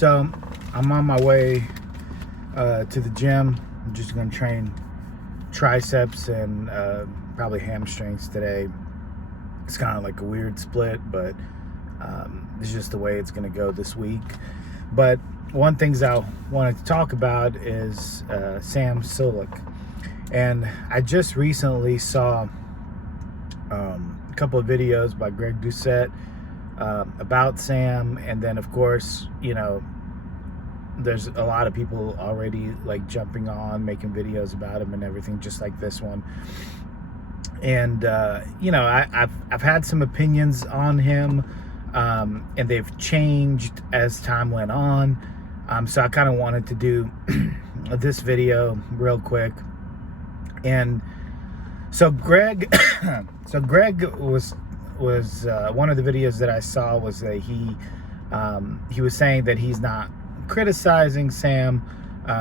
So I'm on my way to the gym. I'm just gonna train triceps and probably hamstrings today. It's kind of like a weird split, but it's just the way it's gonna go this week. But one things I wanted to talk about is Samsulek, and I just recently saw a couple of videos by Greg Doucette about Sam, and then of course, you know, there's a lot of people already like jumping on, making videos about him and everything, just like this one. And you know, I've had some opinions on him, and they've changed as time went on. So I kind of wanted to do this video real quick. And so Greg, was one of the videos that I saw was that he was saying that he's not criticizing Sam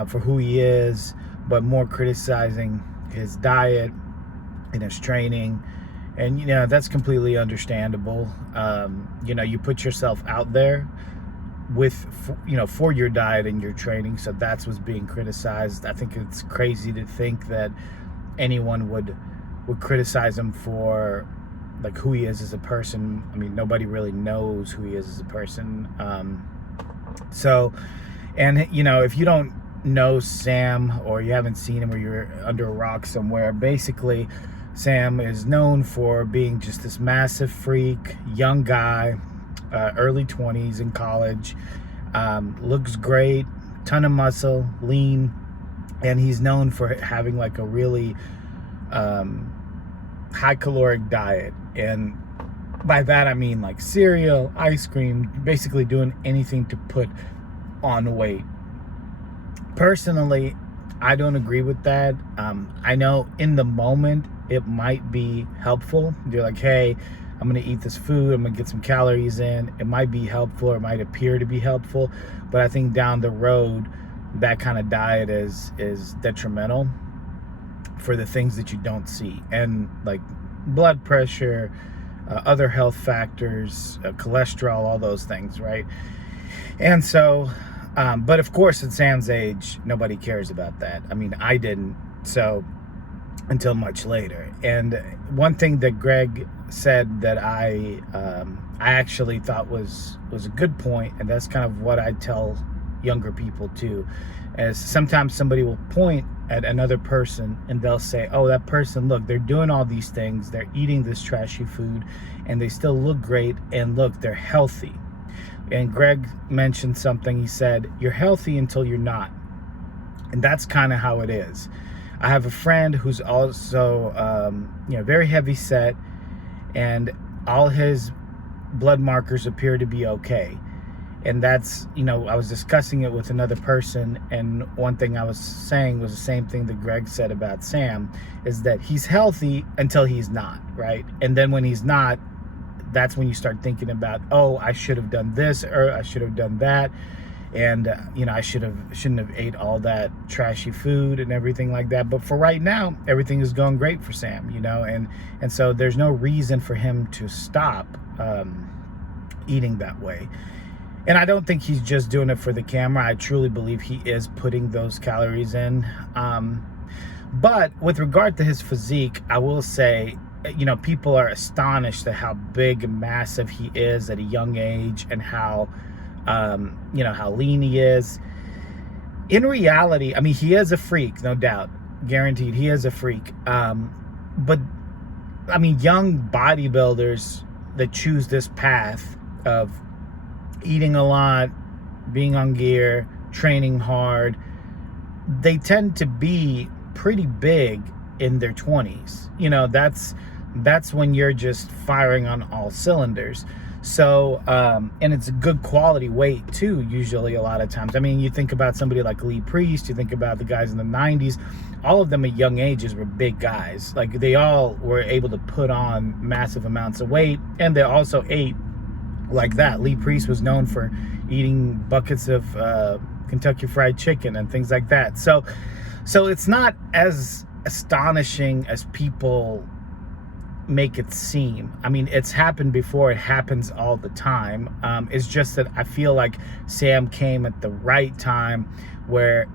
for who he is, but more criticizing his diet and his training. And you know, that's completely understandable. You know, you put yourself out there with, you know, for your diet and your training, so that's what's being criticized. I think it's crazy to think that anyone would criticize him for like who he is as a person. I mean, nobody really knows who he is as a person. So, and you know, if you don't know Sam, or you haven't seen him, or you're under a rock somewhere, basically Sam is known for being just this massive freak, young guy, early 20s in college, looks great, ton of muscle, lean, and he's known for having like a really high caloric diet. And by that I mean like cereal, ice cream, basically doing anything to put on weight. Personally, I don't agree with that. I know in the moment it might be helpful. You're like, hey, I'm gonna eat this food, I'm gonna get some calories in. It might be helpful, or it might appear to be helpful, but I think down the road that kind of diet is detrimental for the things that you don't see, and like blood pressure, other health factors, cholesterol, all those things, right? And so but of course at Sam's age nobody cares about that. I mean, I didn't, so until much later. And one thing that Greg said that I actually thought was a good point, and that's kind of what I tell younger people too, is sometimes somebody will point at another person and they'll say, oh, that person, look, they're doing all these things, they're eating this trashy food, and they still look great, and look, they're healthy. And Greg mentioned something. He said, you're healthy until you're not. And that's kind of how it is. I have a friend who's also you know, very heavy set, and all his blood markers appear to be okay. And that's, you know, I was discussing it with another person, and one thing I was saying was the same thing that Greg said about Sam, is that he's healthy until he's not, right? And then when he's not, that's when you start thinking about, oh, I should have done this, or I should have done that, and you know, I shouldn't have ate all that trashy food and everything like that. But for right now, everything is going great for Sam, you know, and so there's no reason for him to stop eating that way. And I don't think he's just doing it for the camera. I truly believe he is putting those calories in. But with regard to his physique, I will say, you know, people are astonished at how big and massive he is at a young age, and how, you know, how lean he is. In reality, I mean, he is a freak, no doubt, guaranteed. He is a freak. But I mean, young bodybuilders that choose this path of eating a lot, being on gear, training hard, they tend to be pretty big in their 20s. You know, that's when you're just firing on all cylinders. So and it's a good quality weight too, usually, a lot of times. I mean, you think about somebody like Lee Priest, you think about the guys in the 90s, all of them at young ages were big guys. Like, they all were able to put on massive amounts of weight, and they also ate like that. Lee Priest was known for eating buckets of Kentucky Fried Chicken and things like that. So it's not as astonishing as people make it seem. I mean, it's happened before. It happens all the time. It's just that I feel like Sam came at the right time, where,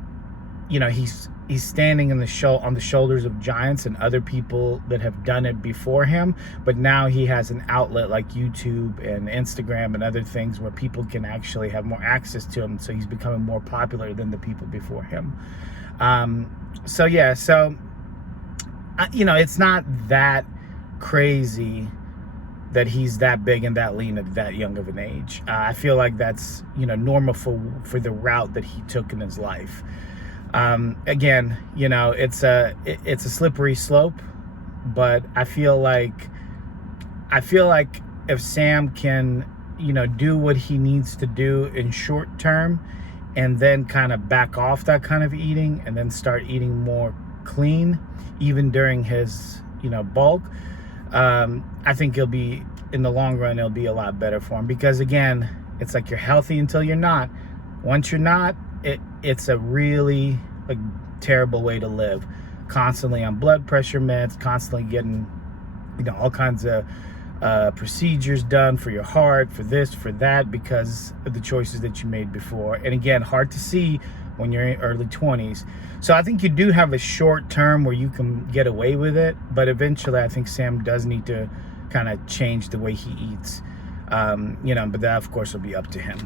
you know, he's standing on the shoulders of giants and other people that have done it before him. But now he has an outlet like YouTube and Instagram and other things where people can actually have more access to him. So he's becoming more popular than the people before him. So yeah, so you know, it's not that crazy that he's that big and that lean at that young of an age. I feel like that's, you know, normal for the route that he took in his life. Again, you know, it's a slippery slope, but I feel like if Sam can, you know, do what he needs to do in short term, and then kind of back off that kind of eating, and then start eating more clean, even during his, you know, bulk, I think it'll be, in the long run, it'll be a lot better for him. Because again, it's like you're healthy until you're not. Once you're not, it's a really like terrible way to live. Constantly on blood pressure meds, constantly getting, you know, all kinds of procedures done for your heart, for this, for that, because of the choices that you made before. And again, hard to see when you're in early 20s. So I think you do have a short term where you can get away with it, but eventually I think Sam does need to kind of change the way he eats. You know, but that of course will be up to him.